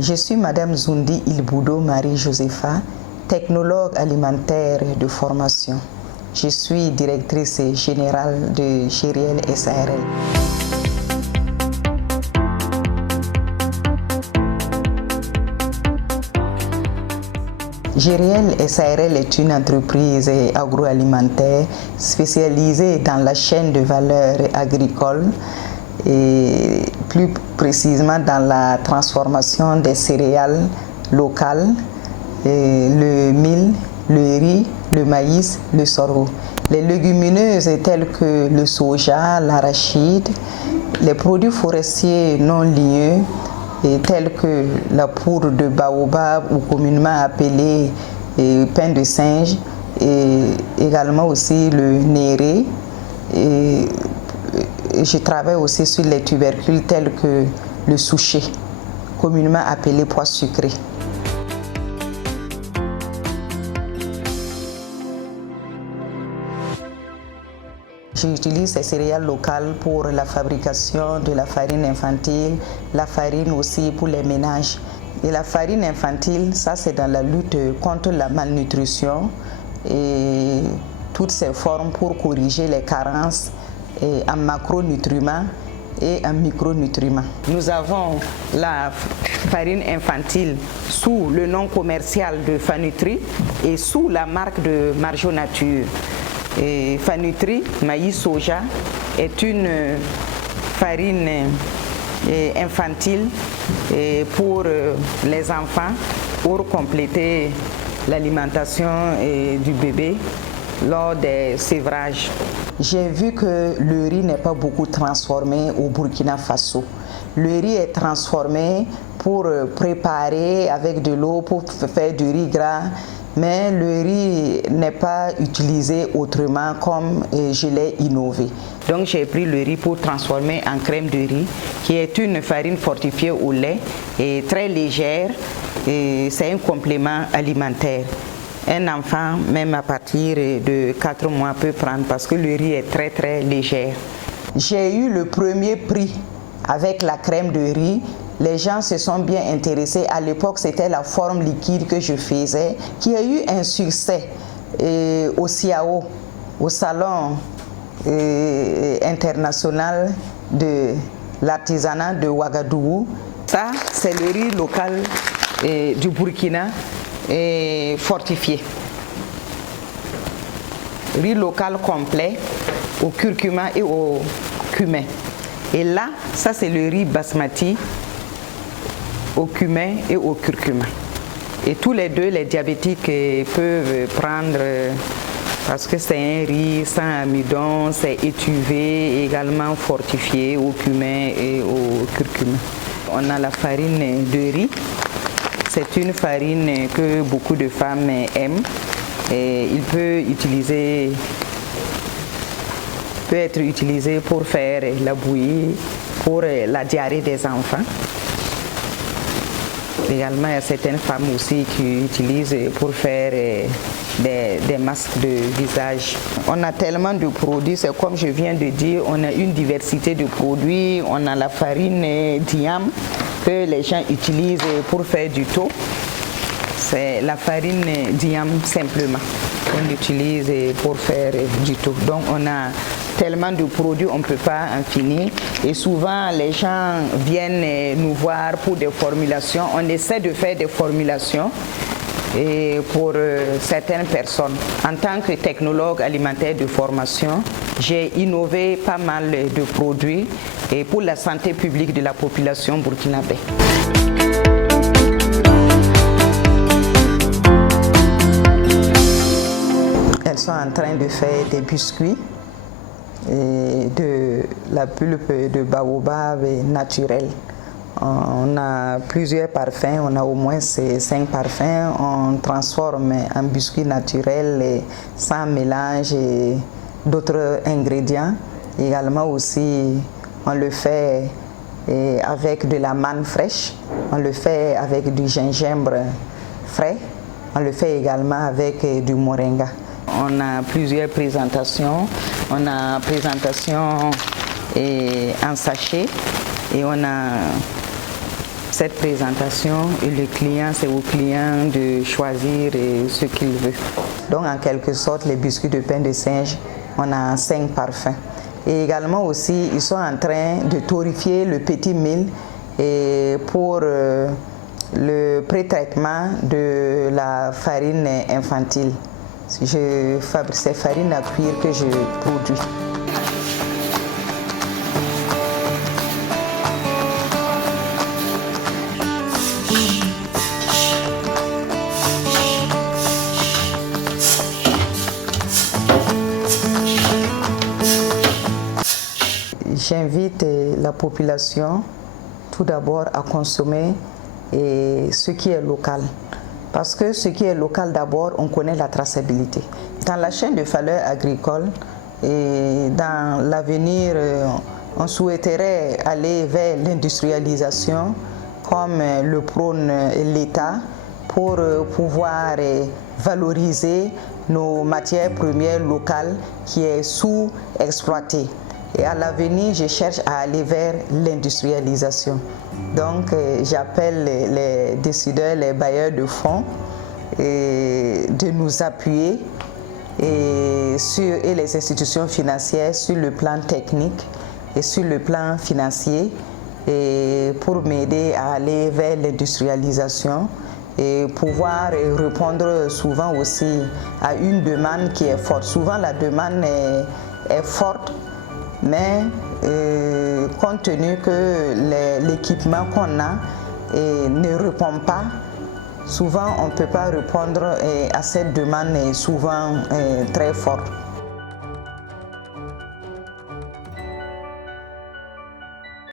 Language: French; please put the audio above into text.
Je suis Madame Zoundi Ilboudo Marie-Josepha, technologue alimentaire de formation. Je suis directrice générale de GRL SARL. GRL SARL est une entreprise agroalimentaire spécialisée dans la chaîne de valeur agricole et plus précisément dans la transformation des céréales locales, le mil, le riz, le maïs, le sorgho. Les légumineuses telles que le soja, l'arachide, les produits forestiers non ligneux tels que la poudre de baobab ou communément appelée pain de singe, et également aussi le néré. Je travaille aussi sur les tubercules tels que le souchet, communément appelé pois sucré. J'utilise ces céréales locales pour la fabrication de la farine infantile, la farine aussi pour les ménages. Et la farine infantile, ça c'est dans la lutte contre la malnutrition et toutes ses formes pour corriger les carences en macronutriments et en micronutriments. Nous avons la farine infantile sous le nom commercial de Fanutri et sous la marque de Marjo Nature. Fanutri, maïs soja, est une farine infantile pour les enfants pour compléter l'alimentation du bébé lors des sévrages. J'ai vu que le riz n'est pas beaucoup transformé au Burkina Faso. Le riz est transformé pour préparer avec de l'eau pour faire du riz gras, mais le riz n'est pas utilisé autrement comme je l'ai innové. Donc j'ai pris le riz pour transformer en crème de riz, qui est une farine fortifiée au lait et très légère, et c'est un complément alimentaire. Un enfant, même à partir de 4 mois, peut prendre parce que le riz est très léger. J'ai eu le premier prix avec la crème de riz. Les gens se sont bien intéressés. À l'époque, c'était la forme liquide que je faisais, qui a eu un succès au CIAO, au Salon international de l'artisanat de Ouagadougou. Ça, c'est le riz local du Burkina fortifié. Riz local complet au curcuma et au cumin. Et là, ça c'est le riz basmati au cumin et au curcuma. Et tous les deux, les diabétiques peuvent prendre parce que c'est un riz sans amidon, c'est étuvé, également fortifié au cumin et au curcuma. On a la farine de riz. C'est une farine que beaucoup de femmes aiment. Et il peut être utilisé pour faire la bouillie, pour la diarrhée des enfants. Également, il y a certaines femmes aussi qui utilisent pour faire des masques de visage. On a tellement de produits, c'est comme je viens de dire, on a une diversité de produits. On a la farine d'iam que les gens utilisent pour faire du thon. C'est la farine d'iam simplement qu'on utilise pour faire du thon. Donc on a tellement de produits, on ne peut pas en finir. Et souvent, les gens viennent nous voir pour des formulations. On essaie de faire des formulations pour certaines personnes. En tant que technologue alimentaire de formation, j'ai innové pas mal de produits pour la santé publique de la population burkinabé. Elles sont en train de faire des biscuits de la pulpe de baobab naturelle. On a plusieurs parfums, on a au moins 5 parfums. On transforme en biscuits naturels sans mélange d'autres ingrédients. Également aussi, on le fait avec de la manne fraîche, on le fait avec du gingembre frais, on le fait également avec du moringa. On a plusieurs présentations. On a présentation en sachet et on a cette présentation et le client, c'est au client de choisir ce qu'il veut. Donc en quelque sorte, les biscuits de pain de singe, on a 5 parfums. Et également aussi, ils sont en train de torréfier le petit mil et pour le pré-traitement de la farine infantile. C'est farine à cuire que je produis. J'invite la population tout d'abord à consommer ce qui est local. Parce que ce qui est local d'abord, on connaît la traçabilité. Dans la chaîne de valeur agricole, et dans l'avenir, on souhaiterait aller vers l'industrialisation comme le prône l'État pour pouvoir valoriser nos matières premières locales qui est sous-exploitées. Et à l'avenir, je cherche à aller vers l'industrialisation. Donc, j'appelle les décideurs, les bailleurs de fonds, de nous appuyer et les institutions financières sur le plan technique et sur le plan financier et pour m'aider à aller vers l'industrialisation et pouvoir répondre souvent aussi à une demande qui est forte. Souvent, la demande est forte, mais compte tenu que l'équipement qu'on a ne répond pas, souvent on ne peut pas répondre à cette demande souvent très forte.